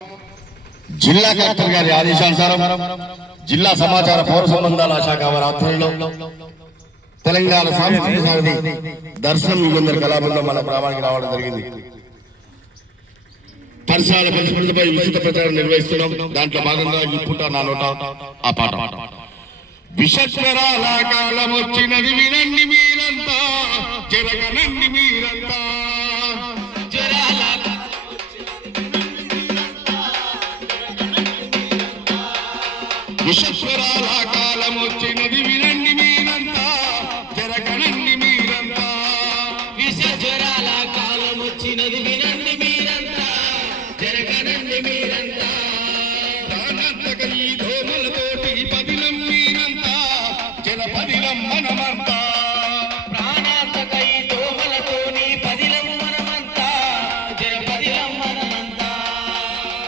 జిల్లా కలెక్టర్ గారి ఆదేశానుసారం జిల్లా సమాచార పౌర సంబంధాల శాఖ వారి ఆధ్వర్యంలో తెలంగాణ సాంస్కృతిక సారథి దర్శనం యుగంధర్ కళాబృందం మన గ్రామానికి రావడం జరిగింది. పరిసరాల పరిశుభ్రతపై విస్తృత ప్రచారం నిర్వహిస్తున్నాం. దాంట్లో భాగంగా ఈ పూట నా నోట ఆ పాట. విషజ్వరాల కాలం వచ్చినది వినండి మీరంతా, జరగనండి మీరంతా. విషజ్వరాల కాలం వచ్చినది వినండి మీరంతా, జరగనండి మీరంతా. విషజ్వరాల కాలం వచ్చినది వినండి మీరంతా, జరగనండి మీరంతా. ప్రాణాంతక ఈ దోమలతోటి పదిలం మీరంతా, జలపదిలం మనమంతా. ప్రాణాంతక ఈ దోమలతోని పదిలం మనమంతా, జరపదిలం మనమంతా.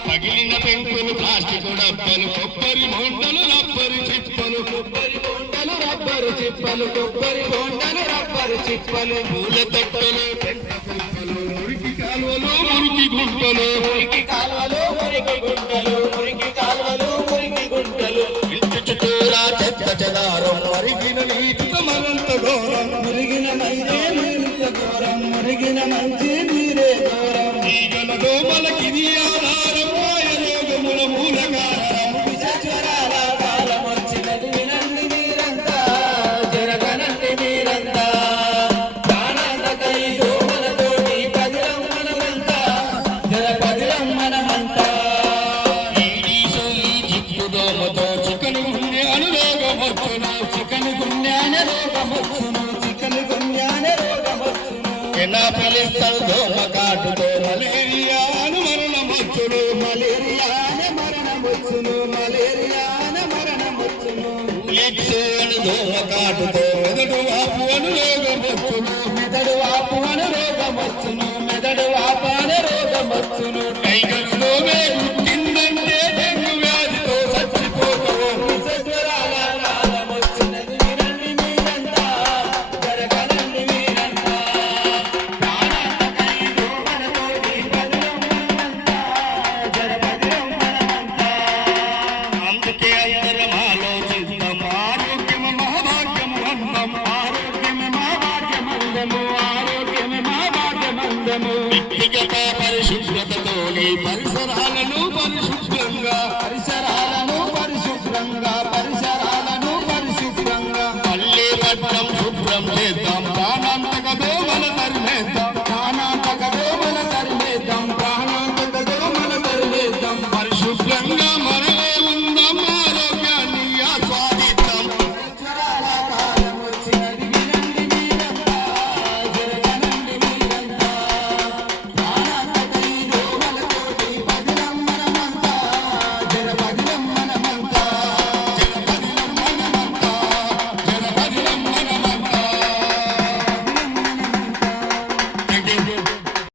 పగిలిన పెంకులు ప్లాస్టిక్ డబ్బలు, కొబ్బరి బొండలు రబ్బరు చిప్పలు, కొబ్బరి బొండలు రబ్బరు చిప్పలు, కొబ్బరి బొండలు రబ్బరు చిప్పలు. పూల తొట్టలు, పెంట కుప్పలు, మురికి కాలువలు, మురికి గుంటలు, మురికి కాలువలు, మురికి గుంటలు, మురికి కాలువలు, మురికి గుంటలు. ఇంటి చుట్టూరా చెత్త చెదారం, మరిగిన నీటితో మనంత ఘోరం. మురిగిన మంచి మరింత ఘోరం, మురిగిన మంచి మీరే ఘోరం. ఈగల దోమలకి ఇది ఆధారం, మాయ రోగముల మూల కారణం. విషజ్వరాల కాలం వచ్చినది వినండి మీరంతా, జరగనండి మీరంతా. ప్రాణాంతక ఈ దోమలతోటి పదిలం మనమంతా, జరపదిలం మనమంతా. ఈడీ సోలి జిట్టు దోమతో చికను గుండె అనురోగం వచ్చును, చికను గుండెన రోగమొచ్చును, చికను గుండెన రోగమొచ్చును. ఎనాపిలిస్ దోమ కాటుతో మలేరియాను మరణమొచ్చును. మలేరియాన మరణమొచ్చును, మలేరియాన మరణమొచ్చును. లిప్స్ అను దోమ కాటుతో మెదడు వాపు అనురోగమొచ్చును. మెదడు వాపు అను రోగమొచ్చును, మెదడు వాపు అను రోగమొచ్చును. టైగరు దోమే గుర్తిందంటే డెంగ్యూ వ్యాధితో చచ్చిపోతావు. విషజ్వరాల కాలం వచ్చినది వినండి మీరంతా, జరగనండి మీరంతా. ప్రాణాంతక ఈ దోమలతోటి పదిలం మనమంతా, జరపదిలం మనమంతా. అందుకే అందరం ఆలోచిద్దాం, ఆరోగ్యము మహాభాగ్యము అన్నం. ఆరోగ్యమే మా భాగ్యమందము, ఆరోగ్యమే మా భాగ్యమందము. వ్యక్తిగత పరిశుభ్రతతోని పరిసరాలను